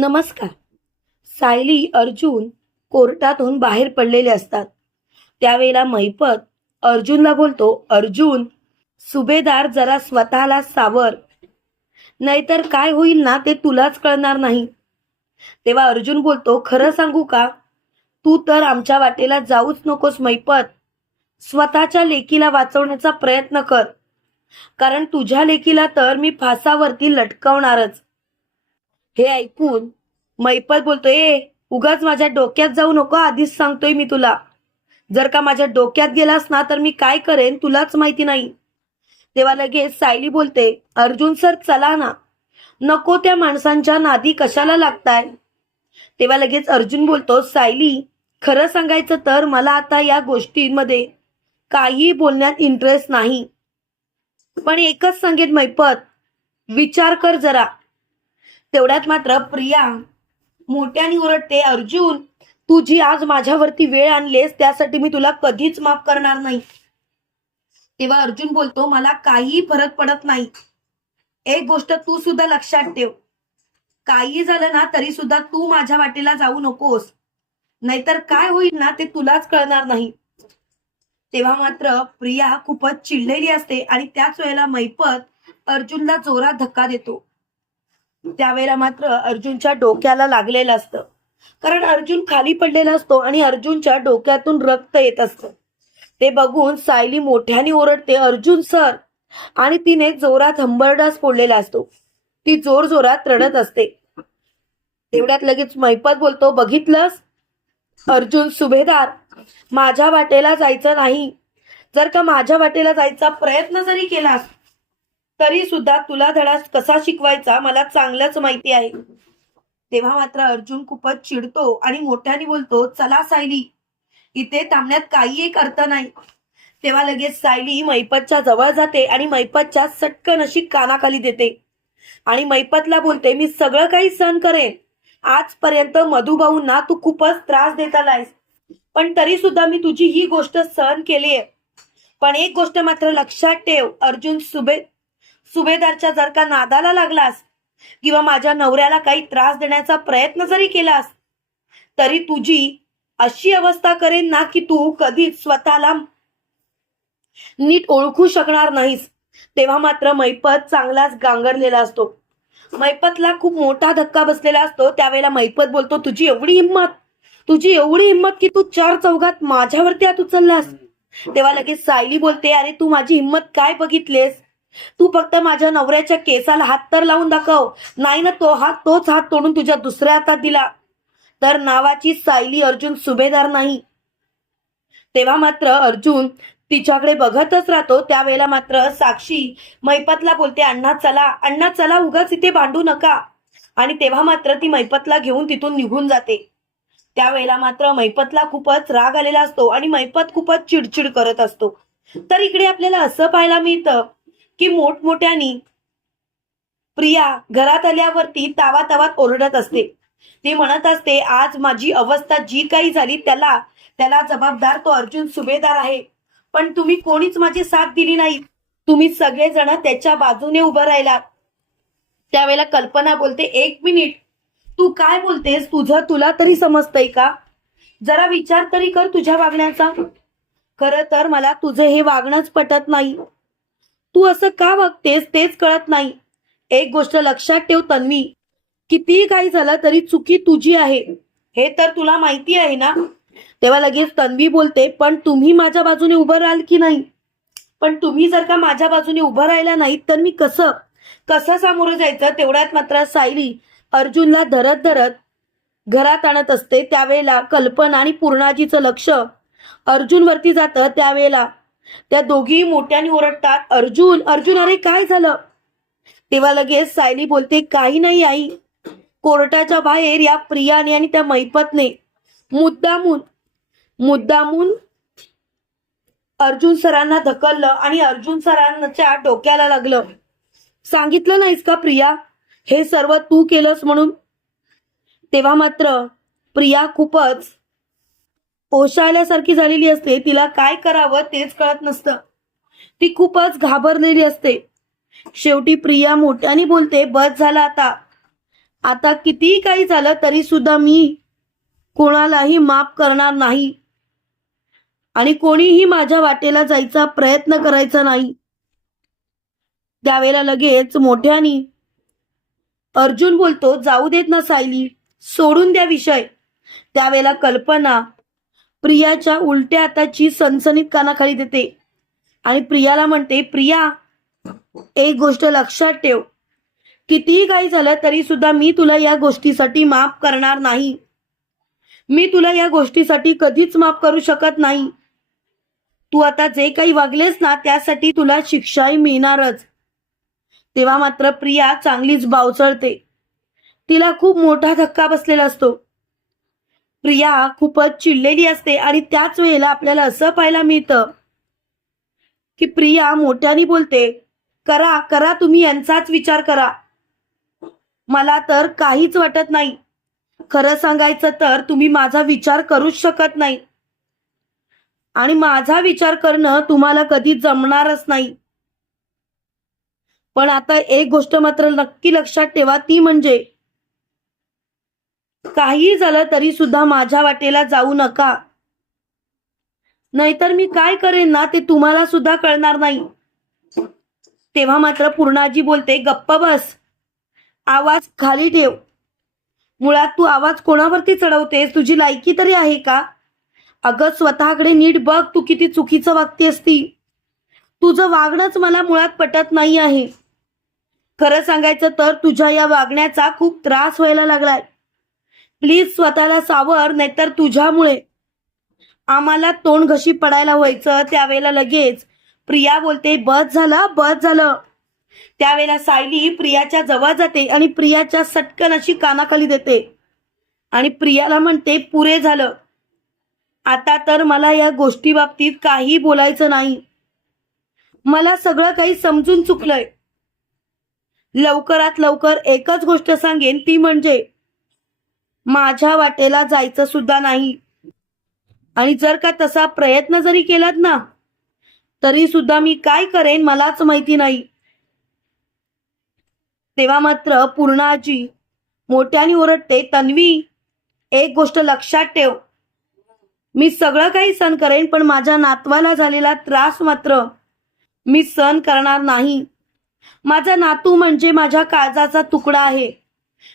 नमस्कार. सायली अर्जुन कोर्टातून बाहेर पडलेले असतात. त्यावेळेला मैपत अर्जुनला बोलतो अर्जुन सुभेदार जरा स्वतःला सावर. नाहीतर काय होईल ना ते तुलाच कळणार नाही. तेव्हा अर्जुन बोलतो खरं सांगू का? तू तर आमच्या वाटेला जाऊच नकोस मैपत. स्वतःच्या लेकीला वाचवण्याचा प्रयत्न कर. कारण तुझ्या लेकीला तर मी फासावरती लटकवणारच. हे ऐकून मैपत बोलतोय ए उगाच माझ्या डोक्यात जाऊ नको आधीच सांगतोय मी तुला. जर का माझ्या डोक्यात गेलास ना तर मी काय करेन तुलाच माहिती नाही. तेव्हा लगेच सायली बोलते अर्जुन सर चला ना. नको त्या माणसांच्या नादी कशाला लागताय? तेव्हा लगेच अर्जुन बोलतो सायली खरं सांगायचं तर मला आता या गोष्टींमध्ये काही बोलण्यात इंटरेस्ट नाही. पण एकच सांगेन मैपत विचार कर जरा. तेवढ्यात मात्र प्रिया मोठ्याने ओरडते अर्जुन तू जी आज माझ्यावरती वेळ आणलेस त्यासाठी मी तुला कधीच माफ करणार नाही. तेव्हा अर्जुन बोलतो मला काही फरक पडत नाही. एक गोष्ट तू सुद्धा लक्षात ठेव. काही झालं ना तरी सुद्धा तू माझ्या वाटेला जाऊ नकोस. नाहीतर काय होईल ना ते तुलाच कळणार नाही. तेव्हा मात्र प्रिया खूपच चिडलेली असते आणि त्याच वेळेला मैपत अर्जुनला जोरात धक्का देतो. त्यावेळेला मात्र अर्जुनच्या डोक्याला लागलेलं असतं. कारण अर्जुन खाली पडलेला असतो आणि अर्जुनच्या डोक्यातून रक्त येत असतं. ते बघून सायली मोठ्याने ओरडते अर्जुन सर. आणि तिने जोरात हंबरडास फोडलेला असतो. ती जोर जोरात रडत असते. तेवढ्यात लगेच मैपत बोलतो बघितलंस? अर्जुन सुभेदार माझ्या वाटेला जायचं नाही. जर का माझ्या वाटेला जायचा प्रयत्न जरी केलास तरी सुद्धा तुला धडा कसा शिकवायचा मला चांगलंच माहिती आहे. तेव्हा मात्र अर्जुन खूपच चिडतो आणि मोठ्याने बोलतो चला सायली इथे थांबण्यात काही एक अर्थ नाही. तेव्हा लगेच सायली मैपतच्या जवळ जाते आणि मैपतच्या सटकन अशी कानाखाली देते. आणि मैपतला बोलते मी सगळं काही सहन करेन. आजपर्यंत मधुभाऊंना तू खूपच त्रास देत आलायस. पण तरी सुद्धा मी तुझी ही गोष्ट सहन केली आहे पण एक गोष्ट मात्र लक्षात ठेव अर्जुन सुबे सुभेदारच्या जर का नादाला लागलास किंवा माझ्या नवऱ्याला काही त्रास देण्याचा प्रयत्न जरी केलास तरी तुझी अशी अवस्था करेन ना की तू कधीच स्वतःला नीट ओळखू शकणार नाहीस. तेव्हा मात्र मैपत चांगलाच गांगरलेला असतो. मैपतला खूप मोठा धक्का बसलेला असतो. त्यावेळेला मैपत बोलतो तुझी एवढी हिंमत तुझी एवढी हिंमत की तू चार चौघात माझ्यावरती हात उचललास. तेव्हा लगेच सायली बोलते अरे तू माझी हिंमत काय बघितलेस? तू फक्त माझ्या नवऱ्याच्या केसाला हात तर लावून दाखव. नाही ना तो हात तोच हात तोडून तुझ्या दुसऱ्या हातात दिला. तर नावाची सायली अर्जुन सुभेदार नाही. तेव्हा मात्र अर्जुन तिच्याकडे बघतच राहतो. त्यावेळेला मात्र साक्षी मैपतला बोलते अण्णा चला अण्णा चला उगाच इथे भांडू नका. आणि तेव्हा मात्र ती मैपतला घेऊन तिथून निघून जाते. त्यावेळेला मात्र मैपतला खूपच राग आलेला असतो आणि मैपत खूपच चिडचिड करत असतो. तर इकडे आपल्याला असं पाहायला मिळतं की मोठमोठ्यानी प्रिया घरात आल्यावरती तावा तावात ओरडत असते. ती म्हणत असते आज माझी अवस्था जी काही झाली त्याला त्याला जबाबदार तो अर्जुन सुभेदार आहे. पण तुम्ही कोणीच माझी साथ दिली नाही. तुम्ही सगळेजण त्याच्या बाजूने उभं राहिलात. त्यावेळेला कल्पना बोलते एक मिनिट तू काय बोलतेस? तुझं तुला तरी समजतंय का? जरा विचार तरी कर तुझ्या वागण्याचा. खरं तर मला तुझं हे वागणंच पटत नाही. तू असं का वागतेस तेच कळत नाही. एक गोष्ट लक्षात ठेव तन्वी. कितीही काही झालं तरी चुकी तुझी आहे. हे तर तुला माहिती आहे ना? तेव्हा लगेच तन्वी बोलते पण तुम्ही माझ्या बाजूने उभं राहाल की नाही? पण तुम्ही जर का माझ्या बाजूने उभं राहिला नाहीत तर मी कसं? कसं सामोरं जायचं? तेवढ्यात मात्र सायली अर्जुनला धरत धरत घरात आणत असते. त्यावेळेला कल्पना आणि पूर्णाजीचं लक्ष अर्जुनवरती जातं. त्यावेळेला त्या दोघी मोठ्याने ओरडतात अर्जुन अर्जुन अरे काय झालं? तेव्हा लगेच सायली बोलते काही नाही आई. कोर्टाच्या बाहेर या प्रियाने आणि त्या मैपतने मुद्दामून मुद्दामून अर्जुन सरांना धकललं आणि अर्जुन सरांच्या डोक्याला लागलं. सांगितलं नाहीस का प्रिया? हे सर्व तू केलंस म्हणून? तेव्हा मात्र प्रिया खूपच ओशाळल्यासारखी झालेली असते. तिला काय करावं तेच कळत नसतं. ती खूपच घाबरलेली असते. शेवटी प्रिया मोठ्याने बोलते बस झाला आता. आता कितीही काही झालं तरी सुद्धा मी कोणालाही माफ करणार नाही. आणि कोणीही माझ्या वाटेला जायचा प्रयत्न करायचा नाही. त्यावेळेला लगेच मोठ्यानी अर्जुन बोलतो जाऊ देत ना सायली सोडून द्या विषय. त्यावेळेला कल्पना प्रियाच्या उलट्या हाताची सनसनीत कानाखाली देते. आणि प्रियाला म्हणते प्रिया एक गोष्ट लक्षात ठेव. कितीही काही झालं तरी सुद्धा मी तुला या गोष्टीसाठी माफ करणार नाही. मी तुला या गोष्टीसाठी कधीच माफ करू शकत नाही. तू आता जे काही वागलेस ना त्यासाठी तुला शिक्षाही मिळणारच. तेव्हा मात्र प्रिया चांगलीच बावचळते. तिला खूप मोठा धक्का बसलेला असतो. प्रिया खूपच चिडलेली असते आणि त्याच वेळेला आपल्याला असं पाहायला मिळतं की प्रिया मोठ्याने बोलते करा करा तुम्ही यांचाच विचार करा. मला तर काहीच वाटत नाही. खरं सांगायचं तर तुम्ही माझा विचार करूच शकत नाही. आणि माझा विचार करणं तुम्हाला कधी जमणारच नाही. पण आता एक गोष्ट मात्र नक्की लक्षात ठेवा ती म्हणजे काही झालं तरी सुद्धा माझ्या वाटेला जाऊ नका. नाहीतर मी काय करेन ना ते तुम्हाला सुद्धा कळणार नाही. तेव्हा मात्र पूर्णाजी बोलते गप्प बस. आवाज खाली ठेव. मुळात तू आवाज कोणावरती चढवतेस? तुझी लायकी तरी आहे का? अगं स्वतःकडे नीट बघ तू किती चुकीचं वागते असती. तुझं वागणंच मला मुळात पटत नाही आहे. खरं सांगायचं तर तुझ्या या वागण्याचा खूप त्रास व्हायला लागलाय. प्लीज स्वतःला सावर नाहीतर तुझ्यामुळे. आम्हाला तोंड घशी पडायला व्हायचं त्यावेळेला लगेच. प्रिया बोलते बस झालं बस झालं. त्यावेळेला सायली प्रियाच्या जवळ जाते आणि प्रियाच्या सटकन अशी कानाखाली देते. आणि प्रियाला म्हणते पुरे झालं. आता तर मला या गोष्टी बाबतीत काही बोलायचं नाही. मला सगळं काही समजून चुकलंय. लवकरात लवकर एकच गोष्ट सांगेन ती म्हणजे माझ्या वाटेला जायचं सुद्धा नाही. आणि जर का तसा प्रयत्न जरी केलात ना तरी सुद्धा मी काय करेन मलाच माहिती नाही. तेव्हा मात्र पूर्णाजी मोठ्याने ओरडते तन्वी एक गोष्ट लक्षात ठेव. मी सगळं काही सण करेन पण माझ्या नातवाला झालेला त्रास मात्र मी सहन करणार नाही. माझा नातू म्हणजे माझ्या काळजाचा तुकडा आहे.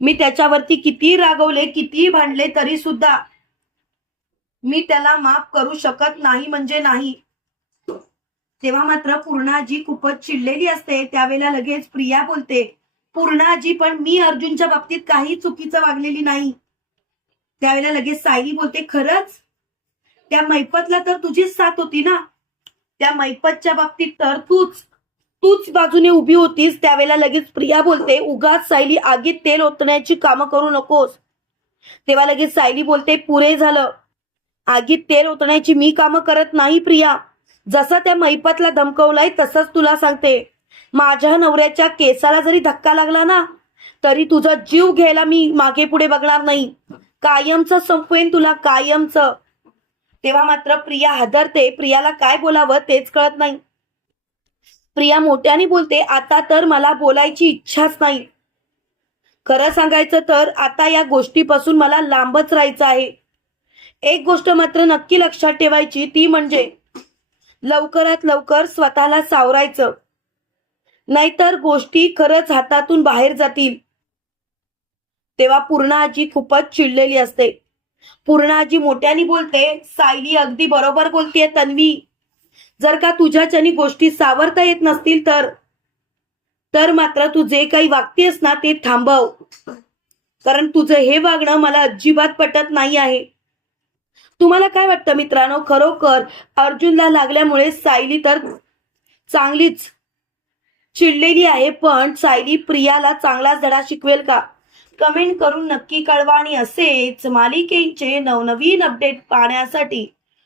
मी त्याच्यावरती किती रागवले कितीही भांडले तरी सुद्धा मी त्याला माफ करू शकत नाही म्हणजे नाही. तेव्हा मात्र पूर्णाजी खूपच चिडलेली असते. त्यावेळेला लगेच प्रिया बोलते पूर्णाजी पण मी अर्जुनच्या बाबतीत काही चुकीचं वागलेली नाही. त्यावेळेला लगेच सायली बोलते खरंच? त्या मैपतला तर तुझीच साथ होती ना? त्या मैपतच्या बाबतीत तर तूच तूच बाजूने उभी होतीस त्यावेळेला लगेच प्रिया बोलते उगाच सायली आगीत तेल ओतण्याची कामं करू नकोस. तेव्हा लगेच सायली बोलते पुरे झालं. आगीत तेल ओतण्याची मी कामं करत नाही प्रिया. जसं त्या मैपतला धमकवलाय तसंच तुला सांगते. माझ्या नवऱ्याच्या केसाला जरी धक्का लागला ना तरी तुझा जीव घ्यायला मी मागे पुढे बघणार नाही. कायमचं संपवेन तुला कायमचं. तेव्हा मात्र प्रिया हादरते. प्रियाला काय बोलावं तेच कळत नाही. प्रिया मोठ्याने बोलते आता तर मला बोलायची इच्छाच नाही. खरं सांगायचं तर आता या गोष्टीपासून मला लांबच राहायचं आहे. एक गोष्ट मात्र नक्की लक्षात ठेवायची ती म्हणजे लवकरात लवकर स्वतःला सावरायचं. नाहीतर गोष्टी खरंच हातातून बाहेर जातील. तेव्हा पूर्णाजी खूपच चिडलेली असते. पूर्णाजी मोठ्याने बोलते सायली अगदी बरोबर बोलतेय तन्वी. जर का तुझ्याच्यानी गोष्टी सावरता येत नसतील तर तर मात्र तू जे काही वागतेस ना ते थांबव. कारण तुझं हे वागणं मला अजिबात पटत नाही आहे. तुम्हाला काय वाटतं मित्रांनो? खरोखर अर्जुनला लागल्यामुळे सायली तर चांगलीच चिडलेली आहे पण सायली प्रियाला चांगलाच धडा शिकवेल का? कमेंट करून नक्की कळवा आणि असेच मालिकेचे नवनवीन अपडेट पाहण्यासाठी